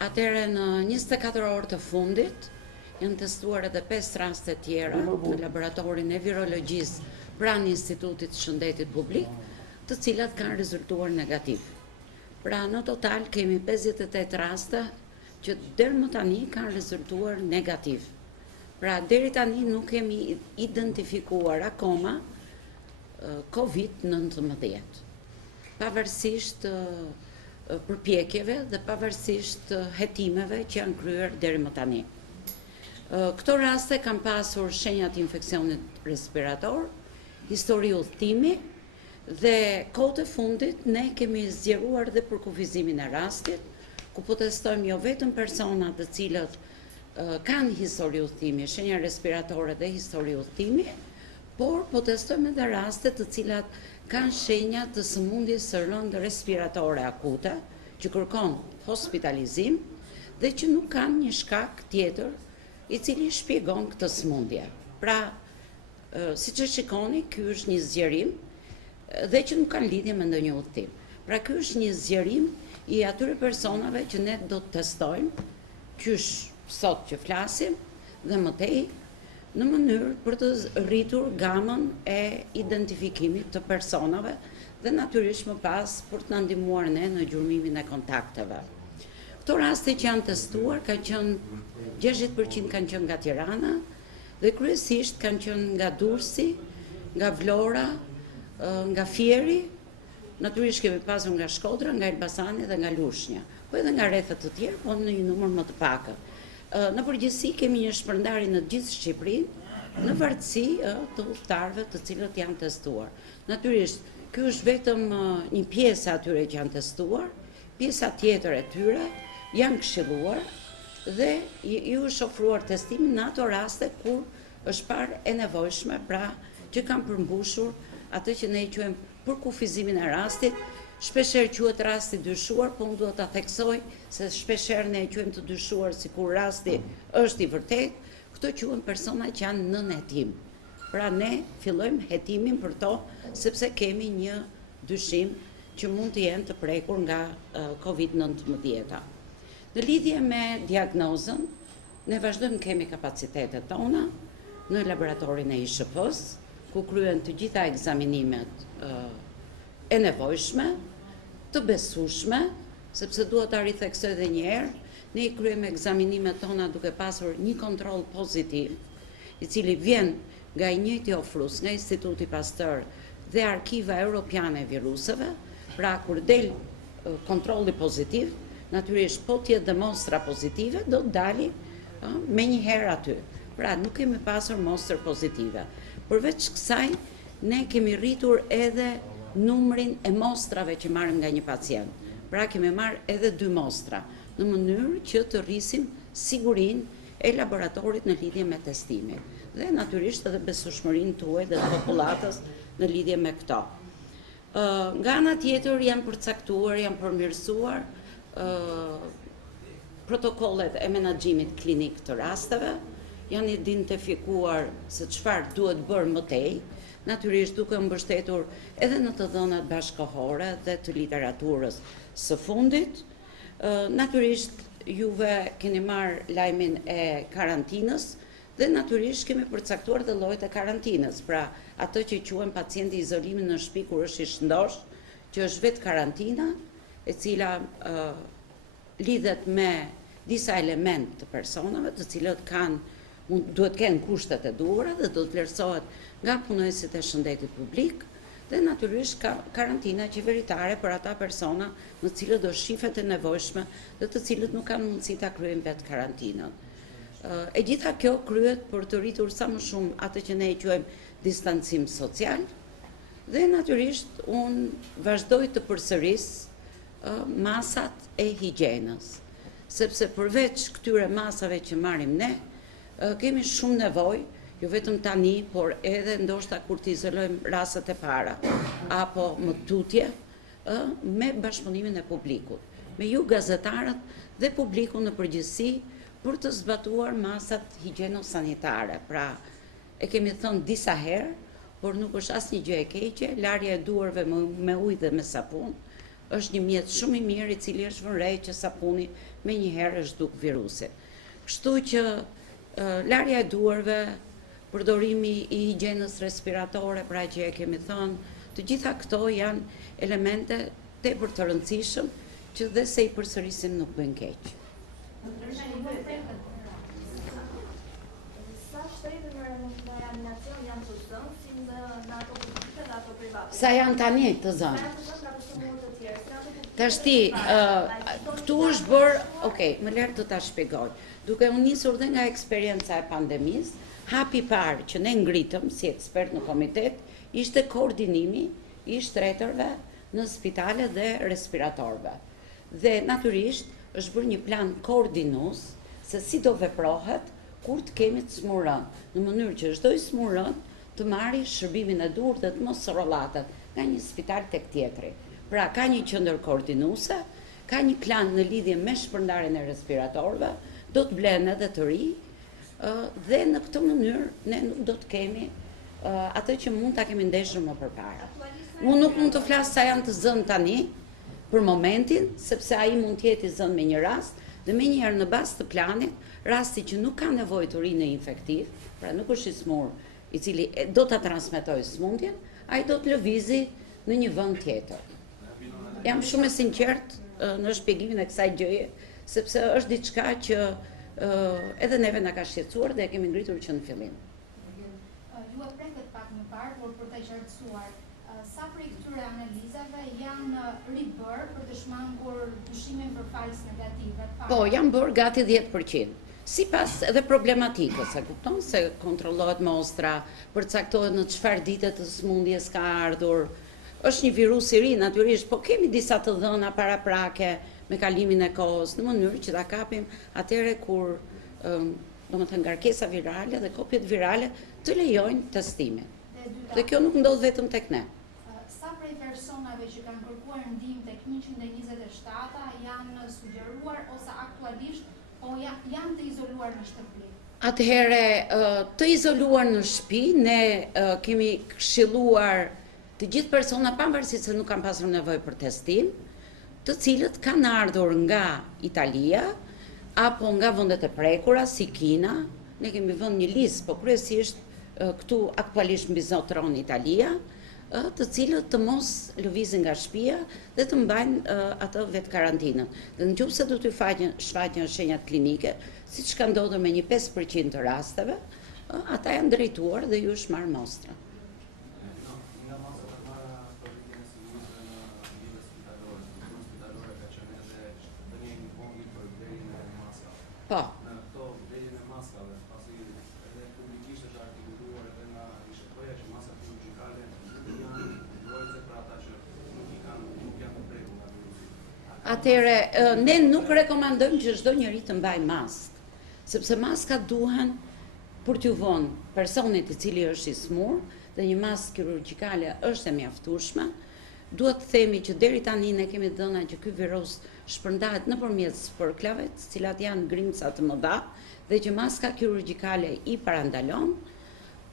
Atëherë në 24 orë të fundit janë testuar edhe 5 raste tjera në laboratorin e virologjisë pranë Institutit të Shëndetit Publik, të cilat kanë rezultuar negativ. Pra në total kemi 58 raste që deri më tani kanë rezultuar negativ. Pra deri tani nuk kemi identifikuar akoma COVID-19, pavarësisht përpjekjeve dhe pavarësisht hetimeve që janë kryer deri më tani. Këto raste kanë pasur shenjat infeksionit respirator, histori udhëtimi dhe kohët e fundit ne kemi zgjeruar dhe për kufizimin e rastit, ku po testojmë jo vetëm persona të cilët kanë histori udhëtimi, shenja respiratore dhe histori udhëtimi, por po testojmë edhe raste të cilat kanë shenja të sëmundjes së rëndë respiratore akute, që kërkon hospitalizim dhe që nuk kanë një shkak tjetër i cili shpjegon këtë sëmundje. Pra, siç e shikoni, ky është një zgjerim dhe që nuk kanë lidhje me ndonjë udhëtim. Pra, ky është një zgjerim i atyre personave që ne do të testojmë, qysh sot që flasim dhe mëtej, në mënyrë për të rritur gamën e identifikimit të personave dhe natyrisht më pas për të na ndihmuar ne në gjurmimin e kontakteve. Këto raste që janë testuar kanë qenë 60% kanë qenë nga Tirana dhe kryesisht kanë qenë nga Durrësi, nga Vlora, nga Fieri, natyrisht kemi pasur nga Shkodra, nga Elbasani dhe nga Lushnja, po edhe nga rrethet të tjerë, po në një numër më të pakët. Në përgjithësi kemi një shpërndarje në gjithë Shqipërinë në varësi të udhëtarëve të cilët janë testuar. Natyrisht, ky është vetëm një pjesë atyre që janë testuar, pjesa tjetër e tyre janë këshilluar dhe ju është ofruar testimi në ato raste kur është parë e nevojshme, pra që kanë përmbushur atë që ne quajmë për kufizimin e rastit. Shpeshherë quhet rasti dyshuar, po unë duhet ta theksoj se shpeshherë ne e quajmë të dyshuar sikur rasti është i vërtet, këto quhen persona që janë nën hetim. Pra ne fillojmë hetimin për to sepse kemi një dyshim që mund të jenë të prekur nga COVID-19. Në lidhje me diagnozën, ne vazhdojmë kemi kapacitetet tona në laboratorin e ISHP-s, ku kryen të gjitha ekzaminimet e nevojshme, të besueshme, sepse duhet ta ritheksoj edhe një herë, ne i kryejmë ekzaminimet tona duke pasur një kontroll pozitiv, i cili vjen nga i njëjti ofrues, nga Instituti Pasteur dhe Arkiva Europiane e Viruseve. Pra kur del kontrolli pozitiv, natyrisht po t'jetë dhe mostra pozitive, do të dali me një herë aty. Pra nuk kemi pasur mostër pozitive. Përveç kësaj, ne kemi rritur edhe numrin e mostrave që marrim nga një pacient. Pra kemi marrë edhe 2 mostra, në mënyrë që të rrisim sigurinë e laboratorit në lidhje me testimin. Dhe natyrisht edhe besueshmërinë tuaj dhe të popullatës në lidhje me këto. Nga ana tjetër janë përcaktuar, janë përmirësuar protokollet e menaxhimit klinik të rasteve, janë identifikuar se çfarë duhet bërë më tej, natyrisht duke mbështetur edhe në të dhënat bashkëkohore dhe të literaturës së fundit. Natyrisht juve keni marrë lajmin e karantinës dhe natyrisht kemi përcaktuar dhe llojet e karantinës, pra atë që quhen pacienti izolimin në shtëpi kur është i shëndosh, që është vetë karantina, e cila lidhet me disa element të personave të cilët duhet kenë kushtet e duhura dhe do të vlerësohet nga punojësit e shëndetit publik dhe natyrisht karantina qeveritare për ata persona në cilët do shifet e nevojshme dhe të cilët nuk kanë mundësi ta kryejnë vetë karantinën. E gjitha kjo kryet për të rritur sa më shumë atë që ne e quajmë distancim social dhe natyrisht unë vazhdoj të përsëris masat e higjienës, sepse përveç këtyre masave që marrim ne, kemi shumë nevojë, jo vetëm tani, por edhe ndoshta kur të izolojmë rastet e para, apo më tutje, me bashkëpunimin e publikut, me ju gazetarët dhe publikun në përgjithësi për të zbatuar masat higjieno-sanitare. Pra, e kemi thënë disa herë, por nuk është asnjë gjë e keqe, larja e duarve me ujë dhe me sapun, është një mjet shumë i mirë i cili është vënë re që sapuni me njëherë është duk virusit. Kështu që larja e duarve, përdorimi i higjienës respiratore, pra që e kemi thënë, të gjitha këto janë elemente tepër të rëndësishëm që dhe se i përsërisim nuk bëjnë keq. Sa shtete në reanimacion janë të zënë, si në ato publike dhe ato private? Sa janë tani të zënë? Tashti, këtu është bërë, okej, më lërë të ta shpjegoj. Duke unë nisur dhe nga eksperienca e pandemisë, hapi parë që ne ngritëm si ekspert në komitet, ishte koordinimi i shtretërve në spitale dhe respiratorve. Dhe natyrisht është bërë një plan koordinues se si do veprohet kur të kemi të smurën, në mënyrë që çdo i smurën të marrë shërbimin e dur dhe të mos rollatet nga një spital tek tjetri. Pra ka një qendër koordinuese, ka një plan në lidhje me shpërndarjen e respiratorëve, do të blehen edhe të ri, dhe në këtë mënyrë ne nuk do të kemi atë që mund ta kemi ndeshur më përpara. Unë nuk mund të flas sa janë të zënë tani për momentin, sepse ai mund të jetë i zënë me një rast dhe me njëherë në bazë të planit, rasti që nuk ka nevojë të rinë infektiv, pra nuk është i smur, i cili do ta transmetojë sëmundjen, ai do të lëvizi në një vend tjetër. Jam shumë e sinqert në shpjegimin e kësaj gjëje, sepse është diçka që edhe neve na ka shqetësuar dhe e kemi ngritur që në fillim. Ju e preket pak më parë, por për ta qartësuar, sa prej këtyre analizave janë ribërë për të shmangur dyshimin për falës negative? Po, janë bërë gati 10%. Sipas edhe problematikës, e kupton se kontrollohet mostra, përcaktohet në çfarë dite të sëmundjes ka ardhur. Është një virus i ri natyrisht, po kemi disa të dhëna paraprake me kalimin e kohës, në mënyrë që ta kapim atëherë kur domethënë ngarkesa virale dhe kopjet virale të lejojnë testimin. Dhe kjo nuk ndodh vetëm tek ne. Sa prej personave që kanë kërkuar ndihmë tek 127 janë sugjeruar ose aktualisht o janë të izoluar në shtëpi? Atëherë, të izoluar në shtëpi, ne kemi këshilluar të gjithë persona pavarësisht se nuk kanë pasur nevojë për testim, të cilët kanë ardhur nga Italia apo nga vendet e prekura si Kina. Ne kemi vënë një listë, po kryesisht këtu aktualisht mbi zotron Italia, të cilët të mos lëvizin nga shtëpia dhe të mbajnë atë vetë karantinën. Dhe nëse do të shfaqen shenjat klinike, siç ka ndodhur me një 5% të rasteve, ata janë drejtuar dhe ju është marrë mostra. Po. Në këto vlerjen e maskave, pasi edhe publikisht është artikuluar edhe nga ISHP-ja që masat kirurgjikale janë mbrojtëse për ata që nuk janë të prekur nga virusi. Atëherë, ne nuk rekomandojmë që çdo njeri të mbajë maskë, sepse maskat duhen për t'u vënë personit i cili është i smur dhe një maskë kirurgjikale është e mjaftueshme. Duhet të themi që deri tani ne kemi dhëna që ky virus shpërndahet nëpërmjet spërklave, të cilat janë grimca të mëdha, dhe që maska kirurgjikale i parandalon.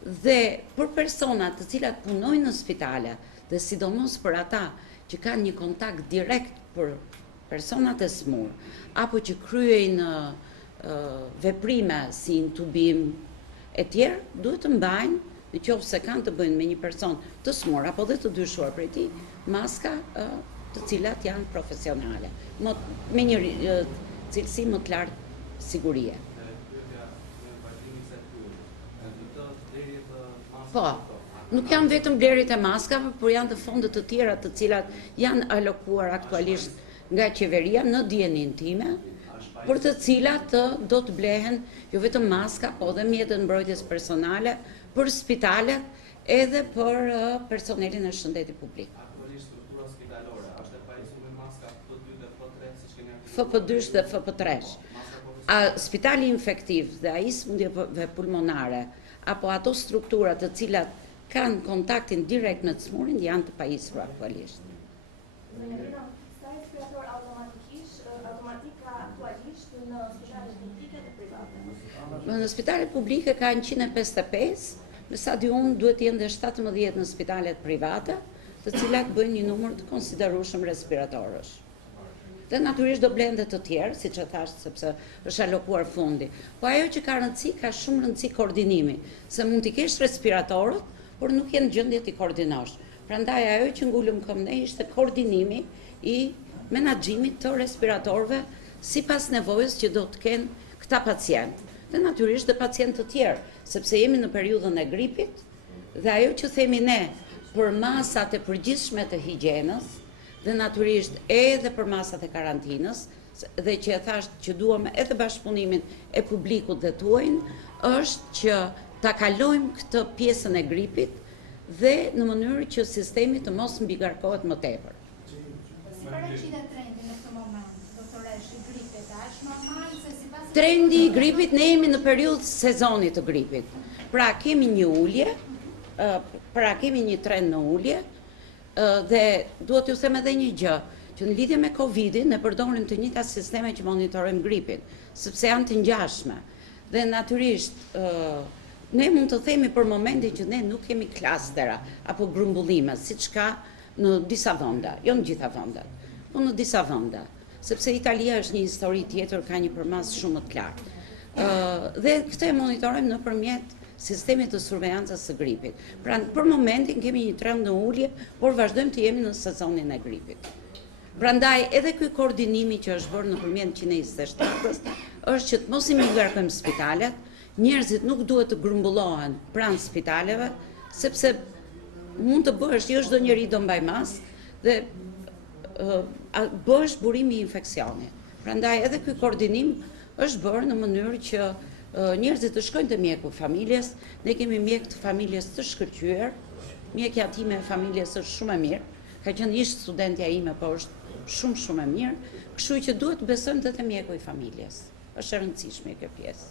Dhe për personat të cilat punojnë në spitale, dhe sidomos për ata që kanë një kontakt direkt për personat e smur, apo që kryejnë veprime si intubim e tjerë, duhet të mbajnë, në qoftë se kanë të bëjnë me një person të smur apo dhe të dyshuar prej tij, maska të cilat janë profesionale, me një cilësi më të lartë sigurie. Po, nuk janë vetëm blerjet e maskave, por janë të fondet të tjera të cilat janë alokuar aktualisht nga qeveria në dijenin time, për të cilat do të blehen jo vetëm maska, po dhe mjetët mbrojtjes personale, për spitalet edhe për personelin e shëndetit publik. Aktualisht struktura spitalore, është e pajisur me maska F2 dhe F3, siç kemi F2 dhe F3. Spitali infektiv dhe ai sëmundjeve pulmonare, apo ato struktura të cilat kanë kontaktin direkt me të smurin, janë të pajisur aktualisht. Sa respirator automatik ka aktualisht në spitalet publike dhe private? Në spitalet publike ka 155, me sa di unë duhet jenë dhe 17 në spitalet private, të cilat bëjnë një numër të konsiderueshëm respiratorësh. Dhe natyrisht do blende të tjerë, siç e thash, sepse është alokuar fundi. Po ajo që ka rëndësi, ka shumë rëndësi koordinimi, se mund t'i kesh respiratorët, por nuk jenë gjendje t'i koordinosh. Prandaj ajo që ngulëm këmbë ne ishte koordinimi i menaxhimit të respiratorëve sipas nevojës që do të kenë këta pacientë. Dhe natyrisht dhe pacientë të tjerë, sepse jemi në periudhën e gripit, dhe ajo që themi ne për masat e përgjithshme të higjienës, dhe natyrisht edhe për masat e karantinës, dhe që e thash që duam edhe bashkëpunimin e publikut dhe tuajin, është që ta kalojmë këtë pjesën e gripit dhe në mënyrë që sistemi të mos mbigarkohet më tepër. Si paraqitet trendi në këtë moment, doktoresh, i gripit, a është normal se sipas Trendi i gripit, ne jemi në periudhë sezonit të gripit. Pra kemi një ulje, kemi një trend në ulje, dhe duhet ju them edhe një gjë, që në lidhje me Covidin ne përdorim të njëjta sisteme që monitorojmë gripin, sepse janë të ngjashme. Dhe natyrisht ne mund të themi për momentin që ne nuk kemi klastera apo grumbullime, siç ka në disa vende, jo në gjitha vendet, po në disa vende, sepse Italia është një histori tjetër, ka një përmas shumë të lartë. Dhe këtë e monitorojmë nëpërmjet sistemit të survejancës së gripit. Pra, për momentin kemi një trend në ulje, por vazhdojmë të jemi në sezonin e gripit. Prandaj, edhe ky koordinimi që është bërë nëpërmjet 127-ës, është që të mos i mbigarkojmë spitalet, njerëzit nuk duhet të grumbullohen pranë spitaleve, sepse mund të bësh, jo çdo njeri do mbaj maskë dhe bësh burimi i infeksionit. Prandaj, edhe ky koordinim është bërë në mënyrë që njerëzit të shkojnë të mjeku familjes, ne kemi mjek të familjes të shkëlqyer, mjekja time e familjes është shumë e mirë, ka qenë ish studentja ime, po është shumë e mirë, kështu që duhet të besojmë të mjeku i familjes. Është e rëndësishme kjo pjesë.